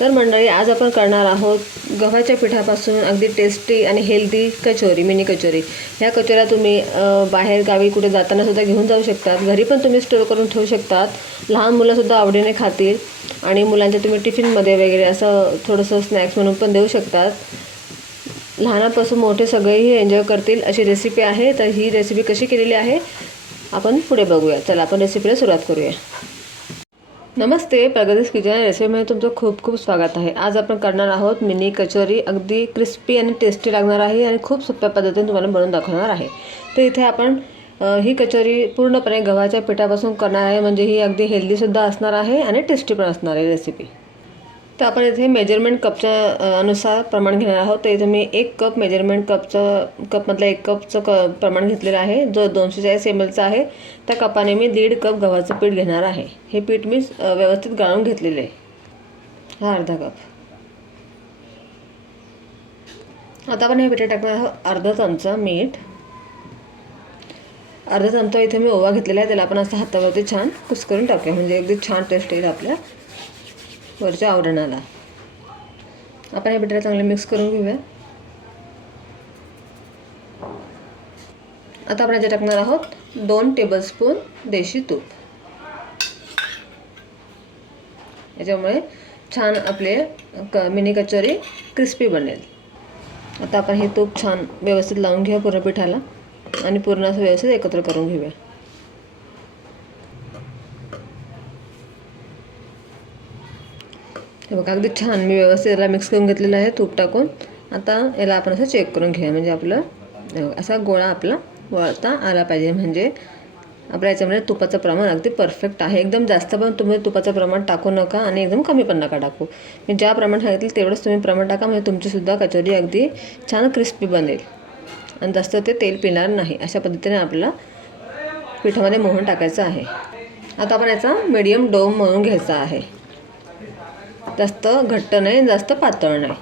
तर मंडळी आज आपण करणार आहोत गव्हाच्या पिठापासून अगदी टेस्टी आणि हेल्दी कचोरी मिनी कचोरी. ह्या कचोऱ्या तुम्ही बाहेर गावी कुठे जाताना सुद्धा घेऊन जाऊ शकतात. घरी पण तुम्ही स्टोर करून ठेवू शकतात. लहान मुलंसुद्धा आवडीने खातील आणि मुलांच्या तुम्ही टिफिनमध्ये वगैरे असं थोडंसं स्नॅक्स म्हणून पण देऊ शकतात. लहानापासून मोठे सगळेही एन्जॉय करतील अशी रेसिपी आहे. तर ही रेसिपी कशी केलेली आहे आपण पुढे बघूया. चला आपण रेसिपीला सुरुवात करूया. नमस्ते प्रगतीस किचन रेसिपीमध्ये तुमचं खूप खूप स्वागत आहे. आज आपण करणार आहोत मिनी कचोरी अगदी क्रिस्पी आणि टेस्टी लागणार आहे आणि खूप सोप्या पद्धतीने तुम्हाला बनवून दाखवणार आहे. तर इथे आपण ही कचोरी पूर्णपणे गव्हाच्या पिठापासून करणार आहे म्हणजे ही अगदी हेल्दीसुद्धा असणार आहे आणि टेस्टी पण असणार आहे रेसिपी तर आपण इथे मेजरमेंट कपच्या अनुसार प्रमाण घेणार आहोत. तर इथे मी एक कप मेजरमेंट कपचं कपमधला एक कपचं क प्रमाण घेतलेलं आहे. जो दोनशे चाळीस एम एलचा आहे त्या कपाने मी दीड कप गव्हाचं पीठ घेणार आहे. हे पीठ मी व्यवस्थित गाळून घेतलेलं आहे. हा अर्धा कप आता आपण हे पिठे टाकणार आहोत. अर्धा चमचा मीठ. अर्धा चमचा इथे मी ओवा घेतलेला आहे. त्याला आपण असं हातावरती छान कुस्करून टाकूया. म्हणजे अगदी छान टेस्ट येईल आपल्या. वरच्या आवरणाला. आपण हे बटाटा चांगले मिक्स करून घेऊया. आता आपण याच्यात टाकणार आहोत दोन टेबलस्पून देशी तूप. याच्यामुळे छान आपले क मिनी कचोरी क्रिस्पी बनेल. आता आपण हे तूप छान व्यवस्थित लावून घेऊया पूर्ण पिठाला. आणि पूर्ण असं व्यवस्थित एकत्र करून घेऊया. हे बघा अगदी छान मी व्यवस्थित याला मिक्स करून घेतलेलं आहे तूप टाकून. आता याला आपण असं चेक करून घेऊया. म्हणजे आपलं असा गोळा आपला वळता आला पाहिजे. म्हणजे आपल्या याच्यामध्ये तुपाचं प्रमाण अगदी परफेक्ट आहे. एकदम जास्त पण तुम्ही तुपाचं प्रमाण टाकू नका आणि एकदम कमी पण नका टाकू. मी ज्या प्रमाण सांगितलं तेवढंच तुम्ही प्रमाण टाका. म्हणजे तुमचीसुद्धा कचोरी अगदी छान क्रिस्पी बनेल. आणि जास्त ते तेल पिणार नाही. अशा पद्धतीने आपल्याला पिठामध्ये मोहन टाकायचं आहे. आता आपण याचा मिडियम डोम म्हणून घ्यायचा आहे. जास्त घट्ट नाही जास्त पातळ नाही.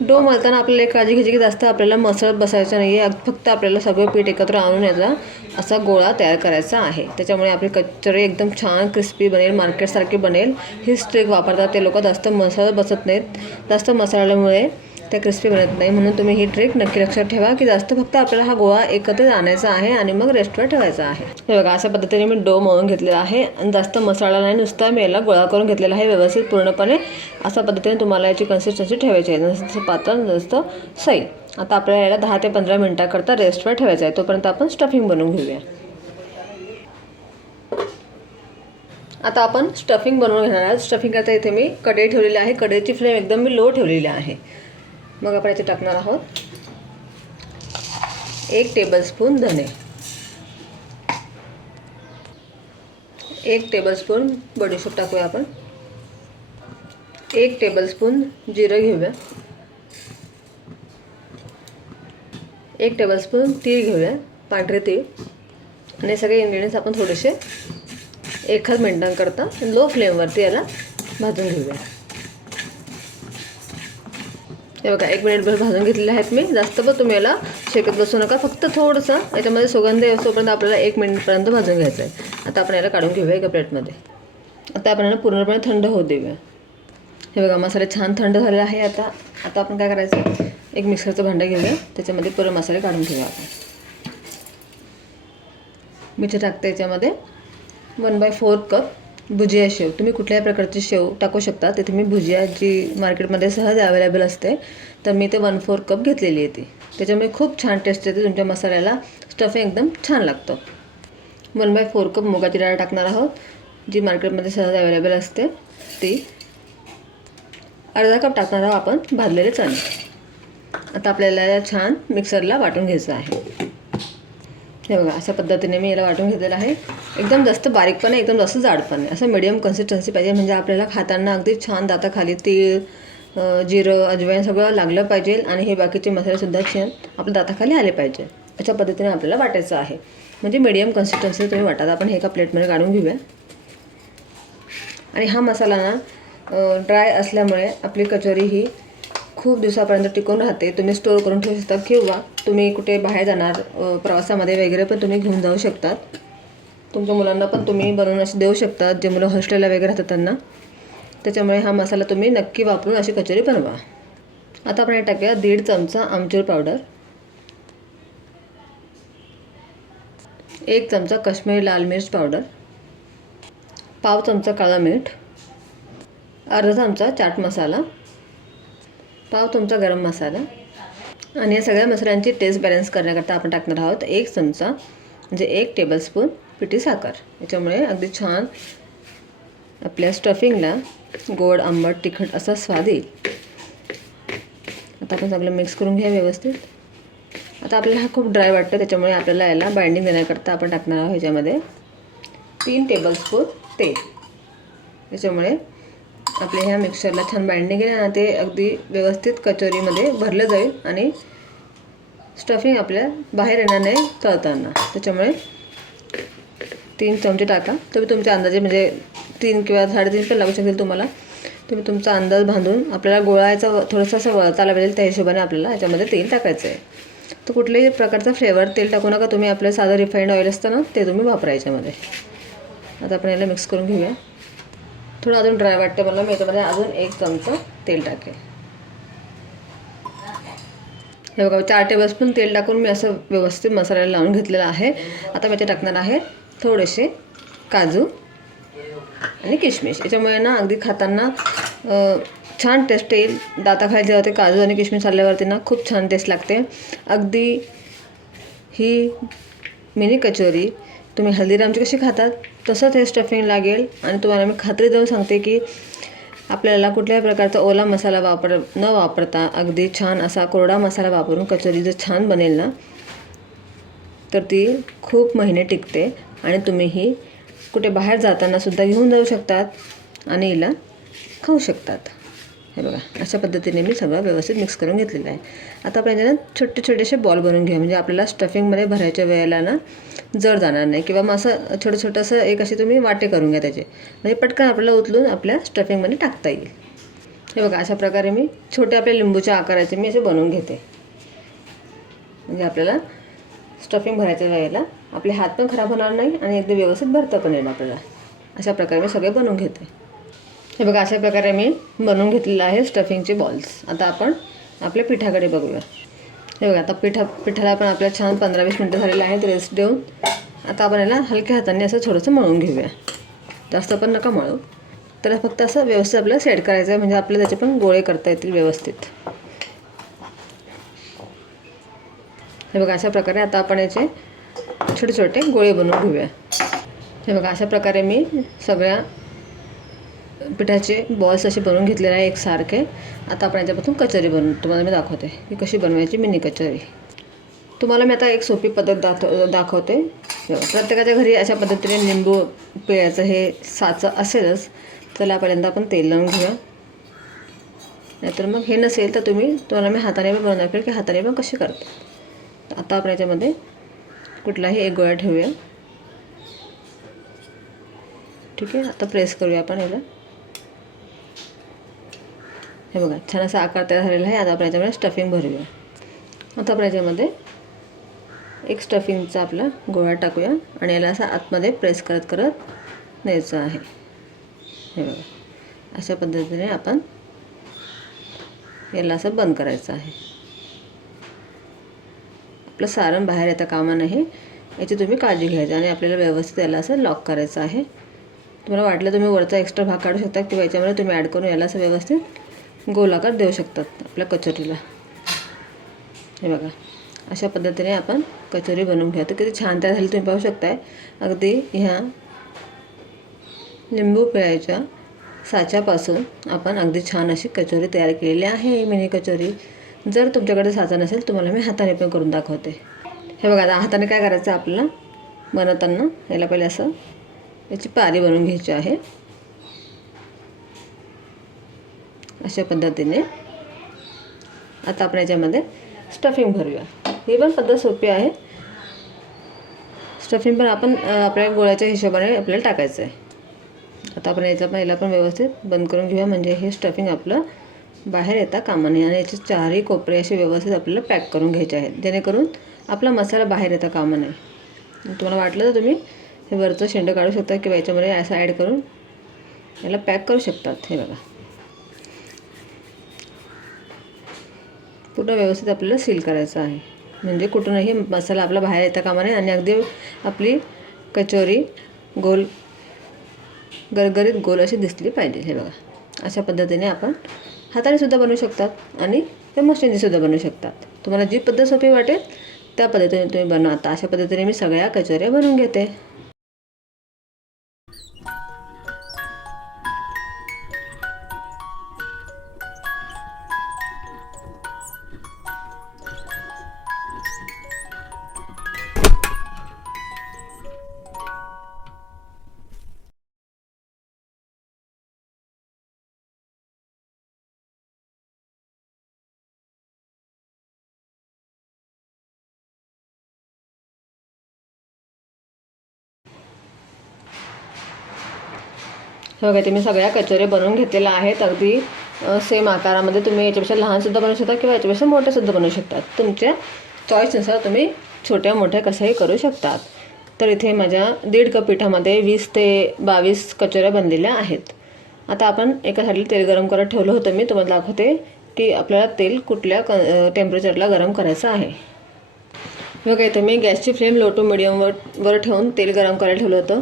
डो मळताना आपल्याला एक काळजी घ्यायची की जास्त आपल्याला मसळत बसायचं नाही आहे फक्त आपल्याला सगळं पीठ एकत्र आणून याचा असा गोळा तयार करायचा आहे. त्याच्यामुळे आपली कचरे एकदम छान क्रिस्पी बनेल मार्केटसारखी बनेल. ही स्ट्रिक वापरतात ते लोक जास्त मसळत बसत नाहीत. जास्त मसाल्यामुळे त्या क्रिस्पी बनत नाही. म्हणून तुम्ही ही ट्रिक नक्की लक्षात ठेवा की जास्त फक्त आपल्याला हा गोळा एकत्र आणायचा आहे आणि मग रेस्टवर ठेवायचा आहे. हे बघा अशा पद्धतीने मी डो मळून घेतलेला आहे आणि जास्त मसाला नाही नुसता मी याला गोळा करून घेतलेला आहे व्यवस्थित पूर्णपणे. अशा पद्धतीने तुम्हाला याची कन्सिस्टन्सी ठेवायची आहे. जसं पातळ जसं सही आता आपल्याला याला दहा ते पंधरा मिनटाकरता रेस्टवर ठेवायचं आहे. तोपर्यंत आपण स्टफिंग बनवून घेऊया. आता आपण स्टफिंग बनवून घेणार आहोत. स्टफिंग करता इथे मी कढई ठेवलेली आहे. कढईची फ्लेम एकदम मी लो ठेवलेली आहे. मग आपण याचे टाकणार आहोत एक टेबलस्पून धने. एक टेबलस्पून बडीशेप टाकूया आपण. एक टेबलस्पून जिरं घेऊया. एक टेबलस्पून तीळ घेऊया पांढरे तीळ. आणि सगळे इन्ग्रेडियंट्स आपण थोडेसे एखाद मिनटांकरता लो फ्लेमवरती याला भाजून घेऊया. हे बघा एक मिनिटभर भाजून घेतलेले आहेत मी. जास्त पण तुम्ही याला शेकत बसू नका. फक्त थोडंसं याच्यामध्ये सुगंध येसोपर्यंत आपल्याला एक मिनिटपर्यंत भाजून घ्यायचं आहे. आता आपण याला काढून घेऊया एका प्लेटमध्ये आता आपण याला पूर्णपणे थंड होऊ देऊया. हे बघा मसाले छान थंड झाले आहे आता. आता आपण काय करायचं? एक मिक्सरचं भांडं घेऊया. त्याच्यामध्ये पूर्ण मसाले काढून घेऊया आपण. मिठी टाकते याच्यामध्ये. वन बाय फोर कप भुजिया शेव. तुम्ही कुठल्याही प्रकारची शेव टाकू शकता. ते तुम्ही भुजिया जी मार्केटमध्ये सहज अवेलेबल असते तर मी ते वन फोर कप घेतलेली आहे ती. त्याच्यामुळे खूप छान टेस्ट येते तुमच्या मसाल्याला. स्टफिंग एकदम छान लागतं. वन बाय फोर कप मुगाची डाळ टाकणार आहोत जी मार्केटमध्ये सहज अवेलेबल असते. ती. अर्धा कप टाकणार आहोत आपण भाजलेले चणे. आता आपल्याला या छान मिक्सरला वाटून घ्यायचं आहे. हे बघा अशा पद्धतीने मी याला वाटून घेतलेलं आहे. एकदम जास्त बारीक पण नाही एकदम जास्त जाड पण नाही असं मिडियम कन्सिस्टन्सी पाहिजे म्हणजे आपल्याला खाताना अगदी छान दाताखाली तीळ जिरं अजवाईन सगळं लागलं पाहिजे आणि हे बाकीचे मसालेसुद्धा छान आपल्या दाताखाली आले पाहिजे. अशा पद्धतीने आपल्याला वाटायचं आहे. म्हणजे मीडियम कन्सिस्टन्सी तुम्ही वाटा आपण हे एका प्लेटमध्ये काढून घेऊया. आणि हा मसाला ना ड्राय असल्यामुळे आपली कचोरी ही खूप दिवसापर्यंत टिकून राहते. तुम्ही स्टोअर करून ठेवू शकता किंवा तुम्ही कुठे बाहेर जाणार प्रवासामध्ये वगैरे पण तुम्ही घेऊन जाऊ शकतात. तुमच्या मुलांना पण तुम्ही बनवून असे देऊ शकतात जे मुलं हॉस्टेलला वगैरे राहतात त्यांना. त्याच्यामुळे हा मसाला तुम्ही नक्की वापरून अशी कचोरी बनवा. आता आपण हे टाकूया दीड चमचा आमचूर पावडर एक चमचा काश्मीरी लाल मिर्च पावडर पाव चमचा काळा मीठ. अर्धा चमचा चाट मसाला. पाव चमचा गरम मसाला. आणि या सगळ्या मसाल्यांची टेस्ट बॅलन्स करण्याकरता आपण टाकणार आहोत एक चमचा म्हणजे एक टेबलस्पून पिठी साखर. याच्यामुळे अगदी छान आपल्या स्टफिंगला गोड आंबट तिखट असा स्वाद येईल. आता आपण सगळं मिक्स करून घ्या व्यवस्थित. आता आपल्याला हा खूप ड्राय वाटतं त्याच्यामुळे आपल्याला याला बाइंडिंग देण्याकरता आपण टाकणार आहोत ह्याच्यामध्ये तीन टेबलस्पून तेल. त्याच्यामुळे आपल्या ह्या मिक्सरला छान बाइंडिंग येईल आणि ते अगदी व्यवस्थित कचोरीमध्ये भरलं जाईल आणि स्टफिंग आपल्या बाहेर येणार नाही तळताना. त्याच्यामुळे तीन चमचे टाका. तुम्ही तुमच्या अंदाजे म्हणजे तीन किंवा साडेतीन पण लागू शकतील तुम्हाला. तुम्ही तुमचा अंदाज बांधून आपल्याला गोळायचा थोडंसं असं वळता आला पाहिजे त्या हिशोबाने आपल्याला याच्यामध्ये तेल टाकायचं आहे तर कुठल्याही प्रकारचा फ्लेवर तेल टाकू नका. तुम्ही आपलं साधं रिफाईंड ऑइल असतं ना ते तुम्ही वापरा याच्यामध्ये. आता आपण याला मिक्स करून घेऊया. थोडं अजून ड्राय वाटतं मला मी याच्यामध्ये अजून एक चमचा तेल टाकेल. हे बघा चार टेबलस्पून तेल टाकून मी असं व्यवस्थित मसाल्याला लावून घेतलेलं आहे. आता मी ते टाकणार आहे थोडेसे काजू आणि किशमिश. याच्यामुळे ना अगदी खाताना छान टेस्ट येईल. दाताखाली जेव्हा ते काजू आणि किशमिश आल्यावरती ना खूप छान टेस्ट लागते. अगदी ही मिनी कचोरी तुम्ही हल्दीरामची कशी खातात तसंच हे स्टफिंग लागेल. आणि तुम्हाला मी खात्री देऊन सांगते की आपल्याला कुठल्याही प्रकारचा ओला मसाला वापर न वापरता अगदी छान असा कोरडा मसाला वापरून कचोरी जर छान बनेल ना. तर ती खूप महिने टिकते आणि तुम्ही ही कुठे बाहेर जातानासुद्धा घेऊन जाऊ शकतात आणि हिला खाऊ शकतात. हे बघा अशा पद्धतीने मी सगळं व्यवस्थित मिक्स करून घेतलेलं आहे. आता आपण याच्यानं छोटे छोटेसे बॉल बनवून घ्या म्हणजे आपल्याला स्टफिंगमध्ये भरायच्या वेळेला ना जड जाणार नाही. किंवा मग असं छोटं छोटंसं एक असे तुम्ही वाटे करून घ्या त्याचे. म्हणजे पटकन आपल्याला उचलून आपल्या स्टफिंगमध्ये टाकता येईल. हे बघा अशा प्रकारे मी छोटे आपल्या लिंबूच्या आकाराचे मी असे बनवून घेते. म्हणजे आपल्याला स्टफिंग भरायच्या वेळेला. आपले हात पण खराब होणार नाही आणि एकदम व्यवस्थित भरता पण येईल आपल्याला अशा प्रकारे मी सगळे बनवून घेते. हे बघा अशा प्रकारे मी बनवून घेतलेलं आहे स्टफिंगचे बॉल्स आता आपण आपल्या पिठाकडे बघूया. हे बघा आता पिठा पिठाला पण आपल्या छान पंधरा वीस मिनटं झालेलं आहेत रेस्ट देऊन. आता आपण याला हलक्या हाताने असं थोडंसं मळून घेऊया. जास्त पण नका मळू. त्याला फक्त असं व्यवस्थित आपल्याला सेट करायचं आहे म्हणजे आपल्याला त्याचे पण गोळे करता येतील व्यवस्थित. हे बघा अशा प्रकारे आता आपण याचे छोटे छोटे गोळे बनवून घेऊया. हे बघा अशा प्रकारे मी सगळ्या पिठाचे बॉल्स असे बनवून घेतलेले आहे एकसारखे. आता आपण याच्यापासून कचोरी बनवून तुम्हाला मी दाखवते की कशी बनवायची मिनी कचोरी. तुम्हाला मी आता एक सोपी पद्धत दाखव दाखवते. प्रत्येकाच्या घरी अशा पद्धतीने लिंबू पिळ्याचं हे साचं असेलच त्याला पहिल्यांदा आपण तेल लावून घेऊया. नाहीतर मग हे नसेल तर तुम्ही तुम्हाला मी हाताने पण बनवून की हाताने पण कशी करते आता आपण याच्यामध्ये कुठलाही एक गोळा ठेवूया. ठीक आहे आता प्रेस करूया आपण याला. हे बघा छान असा आकार तयार झालेला आहे. आता आपण याच्यामध्ये स्टफिंग भरूया. आता आपण याच्यामध्ये एक स्टफिंगचा आपला गोळा टाकूया आणि याला असं आतमध्ये प्रेस करत करत न्यायचं आहे. हे बघा अशा पद्धतीने आपण याला असं बंद करायचं आहे. आपलं सारण बाहेर येता कामा नाही याची तुम्ही काळजी घ्यायची आणि आपल्याला व्यवस्थित याला असं लॉक करायचं आहे. तुम्हाला वाटलं तुम्ही वरचा एक्स्ट्रा भाग काढू शकता किंवा याच्यामध्ये तुम्ही ॲड करून याला असं व्यवस्थित गोलाकार देऊ शकतात आपल्या कचोरीला. हे बघा अशा पद्धतीने आपण कचोरी बनवून घ्या तर किती छान तयार झाली तुम्ही पाहू शकताय. अगदी ह्या लिंबू पिळायच्या साच्यापासून आपण अगदी छान अशी कचोरी तयार केलेली आहे मिनी कचोरी. जर तुमच्याकडे साचा नसेल तुम्हाला मी हाताने पण करून दाखवते. हे बघा आता हाताने काय करायचं आपल्याला? बनवताना याला पहिले असं याची पारी बनवून घ्यायची आहे. अशा पद्धतीने. आता आपण याच्यामध्ये स्टफिंग भरूया. ही पण पद्धत सोपी आहे. स्टफिंग पण आपण आपल्या गोळ्याच्या हिशोबाने आपल्याला टाकायचं आहे आता आपण याचा पहिला पण व्यवस्थित बंद करून घेऊया. म्हणजे हे स्टफिंग आपलं बाहेर येता कामा नये. आणि याचे चारही कोपरे असे व्यवस्थित आपल्याला पॅक करून घ्यायचे आहेत. जेणेकरून आपला मसाला बाहेर येता कामा नये. तुम्हाला वाटलं तर तुम्ही हे वरचं शेंडं काढू शकता किंवा याच्यामध्ये असं ॲड करून याला पॅक करू शकतात. हे बघा. पूर्ण व्यवस्थित आपल्याला सील करायचं आहे. म्हणजे कुठूनही मसाला आपला बाहेर येता कामा नये आणि अगदी आपली कचोरी गोल गरगरीत गोल अशी दिसली पाहिजे. हे बघा. अशा पद्धतीने आपण हाताने सुद्धा बनवू शकतात आणि ते मशीनने सुद्धा बनवू शकतात. तुम्हाला जी पद्धत सोपी वाटेल त्या पद्धतीने तुम्ही बनवा. आता अशा पद्धतीने मी सगळ्या कचोऱ्या बनवून घेते. हे बघा ते मी सगळ्या कचोऱ्या बनवून घेतलेल्या आहेत. अगदी सेम आकारामध्ये तुम्ही याच्यापेक्षा लहानसुद्धा बनवू शकता किंवा याच्यापेक्षा मोठेसुद्धा बनवू शकतात. तुमच्या चॉईसनुसार तुम्ही छोट्या मोठ्या कसंही करू शकतात. तर इथे माझ्या दीड कप पिठामध्ये वीस ते बावीस कचोऱ्या बनलेल्या आहेत. आता आपण एका साईडला तेल गरम करत ठेवलं होतं मी. तुम्हाला दाखवते की आपल्याला तेल कुठल्या क टेम्परेचरला गरम करायचं आहे. बघा इथे मी गॅसची फ्लेम लो टू मिडियमवर वर ठेवून तेल गरम करायला ठेवलं होतं.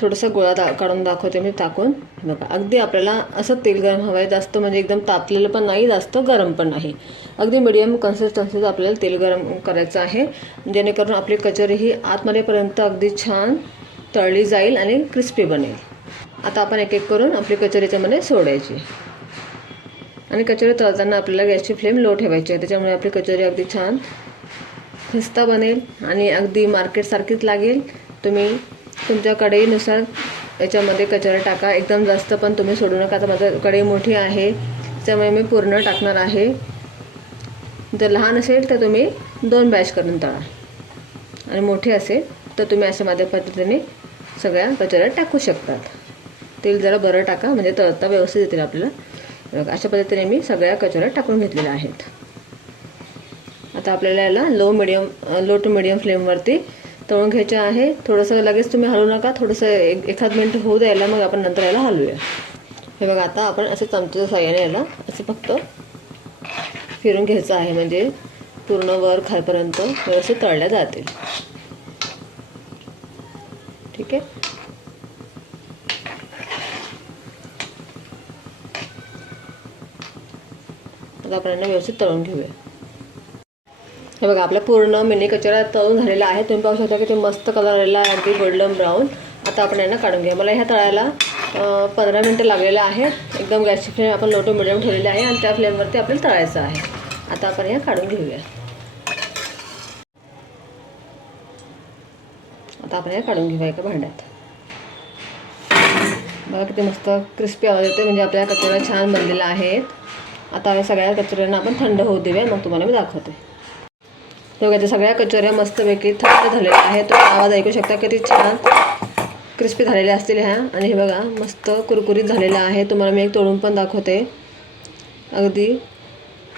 थोडंसं गोळा दा काढून दाखवते मी टाकून. बघा अगदी आपल्याला असं तेल गरम हवं आहे जास्त म्हणजे एकदम तापलेलं पण नाही जास्त गरम पण नाही. अगदी मिडियम कन्सिस्टन्सीचं आपल्याला तेल गरम करायचं आहे. जेणेकरून आपली कचोरी ही आतमध्येपर्यंत अगदी छान तळली जाईल आणि क्रिस्पी बनेल. आता आपण एक एक करून आपली कचोरीच्यामध्ये सोडायची. आणि कचोरी तळताना आपल्याला गॅसची फ्लेम लो ठेवायची आहे. त्याच्यामुळे आपली कचोरी अगदी छान खस्ता बनेल आणि अगदी मार्केटसारखीच लागेल. तुम्ही तुमच्या कढईनुसार याच्यामध्ये कचरा टाका. एकदम जास्त पण तुम्ही सोडू नका. आता माझं कढई मोठी आहे. त्यामुळे मी पूर्ण टाकणार आहे. जर लहान असेल तर तुम्ही दोन बॅच करून तळा आणि मोठी असेल तर तुम्ही अशा माझ्या पद्धतीने सगळ्या कचऱ्यात टाकू शकतात. तेल जरा बरं टाका. म्हणजे तळता व्यवस्थित येतील आपल्याला. बघा, अशा पद्धतीने मी सगळ्या कचऱ्यात टाकून घेतलेल्या आहेत. आता आपल्याला याला low medium low to medium फ्लेमवरती तळून घ्यायचे आहे. थोडंसं लगेच तुम्ही हलवू नका. थोडंसं एक एखाद मिनटं होऊ द्यायला मग आपण नंतर याला हलवूया. हे बघा आता आपण असे चमच्याच्या साह्याने याला असं फक्त फिरून घ्यायचं आहे. म्हणजे पूर्ण वर खालपर्यंत व्यवस्थित तळल्या जातील. ठीक आहे? आता आपण यांना व्यवस्थित तळून घेऊया. हे बघा आपल्या पूर्ण मिनी कचरा तळून झालेला आहे. तुम्ही पाहू शकता की ते मस्त कलर आलेला आहे अगदी गोल्डन ब्राऊन आता आपण यांना काढून घेऊया. मला ह्या तळायला पंधरा मिनटं लागलेलं आहेत एकदम गॅसची फ्लेम आपण लोटो मिडियम ठेवलेली आहे आणि त्या फ्लेमवरती आपल्याला तळायचं आहे. आता आपण ह्या काढून घेऊया. आता आपण ह्या काढून घेऊया एका भांड्यात. बघा किती मस्त क्रिस्पी आवाज येतो म्हणजे आपल्या कचोऱ्या छान बनलेल्या आहेत आता या सगळ्या कचोऱ्यांना आपण थंड होऊ देऊया मग तुम्हाला मी दाखवते. हे बघा त्या सगळ्या कचोऱ्या मस्तपैकी थंड झालेल्या आहेत. तो आवाज ऐकू शकता किती छान क्रिस्पी झालेल्या असतील ह्या. आणि हे बघा मस्त कुरकुरीत झालेलं आहे. तुम्हाला मी एक तोडून पण दाखवते. अगदी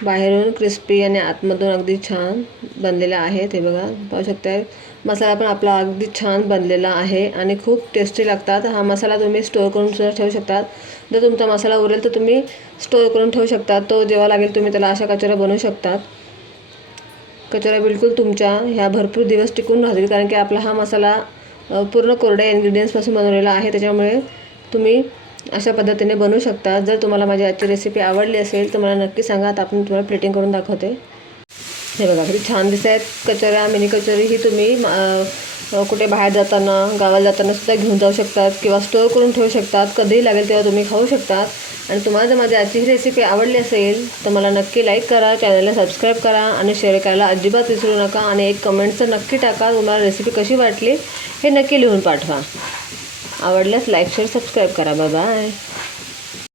बाहेरून क्रिस्पी आणि आतमधून अगदी छान बनलेल्या आहेत हे बघा पाहू शकता. मसाला पण आपला अगदी छान बनलेला आहे आणि खूप टेस्टी लागतात. हा मसाला तुम्ही स्टोअर करून सुद्धा ठेवू शकतात. जर तुमचा मसाला उरेल तर तुम्ही स्टोअर करून ठेवू शकतात. तो जेव्हा लागेल तुम्ही त्याला अशा कचोऱ्या बनवू शकतात. कचोऱ्या बिलकुल तुमच्या ह्या भरपूर दिवस टिकून राहतील कारण की आपला हा मसाला पूर्ण कोरड्या इन्ग्रेडियंट्सपासून बनवलेला आहे. त्याच्यामुळे तुम्ही अशा पद्धतीने बनवू शकता. जर तुम्हाला माझी आजची रेसिपी आवडली असेल तर मला नक्की सांगा. आता आपण तुम्हाला प्लेटिंग करून दाखवते. हे बघा किती छान दिसत आहेत. कचोऱ्या मिनी कचोरी ही तुम्ही कुठे बाहेर जाताना गावाला जाताना सुद्धा घेऊन जाऊ शकतात किंवा स्टोअर करून ठेवू शकतात. कधीही लागेल तेव्हा तुम्ही खाऊ शकतात. आणि तुम्हाला जर माझी आजची ही रेसिपी आवडली असेल तर मला नक्की लाईक करा चॅनलला सबस्क्राईब करा आणि शेअर करायला अजिबात विसरू नका. आणि एक कमेंटचं नक्की टाका तुम्हाला रेसिपी कशी वाटली हे नक्की लिहून पाठवा. आवडल्यास लाईक शेअर सबस्क्राईब करा. बाय